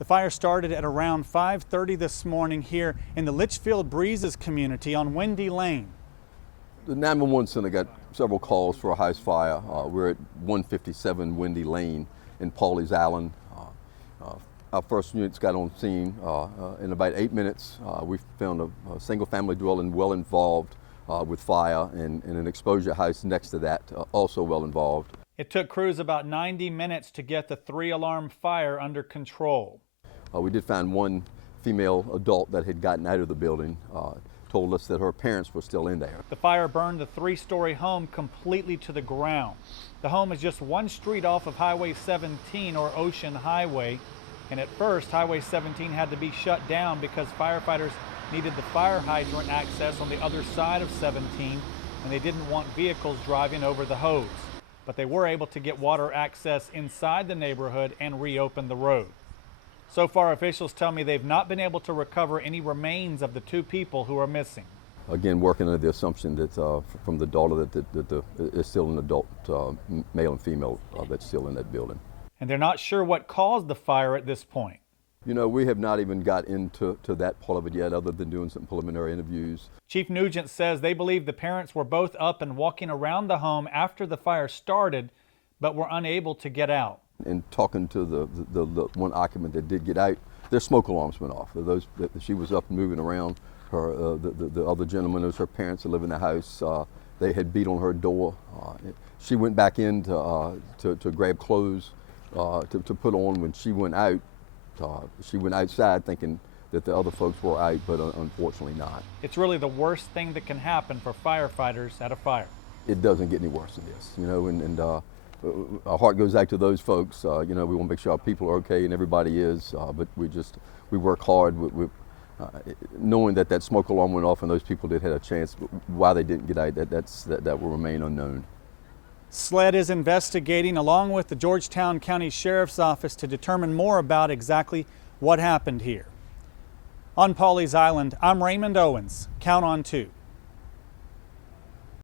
The fire started at around 5:30 this morning here in the Litchfield Breezes community on Windy Lane. The 911 center got several calls for a house fire. We're at 157 Windy Lane in Pawleys Island. Our first units got on scene in about 8 minutes. We found a single family dwelling well involved with fire and an exposure house next to that also well involved. It took crews about 90 minutes to get the 3-alarm fire under control. We did find one female adult that had gotten out of the building, told us that her parents were still in there. The fire burned the 3-story home completely to the ground. The home is just one street off of Highway 17 or Ocean Highway, and at first Highway 17 had to be shut down because firefighters needed the fire hydrant access on the other side of 17, and they didn't want vehicles driving over the hose. But they were able to get water access inside the neighborhood and reopen the road. So far, officials tell me they've not been able to recover any remains of the 2 people who are missing. Again, working under the assumption that from the daughter that is still an adult male and female that's still in that building. And they're not sure what caused the fire at this point. You know, we have not even got into that part of it yet, other than doing some preliminary interviews. Chief Nugent says they believe the parents were both up and walking around the home after the fire started, but were unable to get out. In talking to the one occupant that did get out, their smoke alarms went off. She was up and moving around. The other gentleman, it was her parents that live in the house. They had beat on her door. She went back in to grab clothes to put on. When she went out, she went outside thinking that the other folks were out, but unfortunately not. It's really the worst thing that can happen for firefighters at a fire. It doesn't get any worse than this, you know, and our heart goes out to those folks. You know, we want to make sure our people are okay, and everybody is, but we work hard knowing that smoke alarm went off and those people did have a chance. Why they didn't get out, that will remain unknown. SLED is investigating along with the Georgetown County Sheriff's Office to determine more about exactly what happened here. On Pawleys Island, I'm Raymond Owens. Count on 2.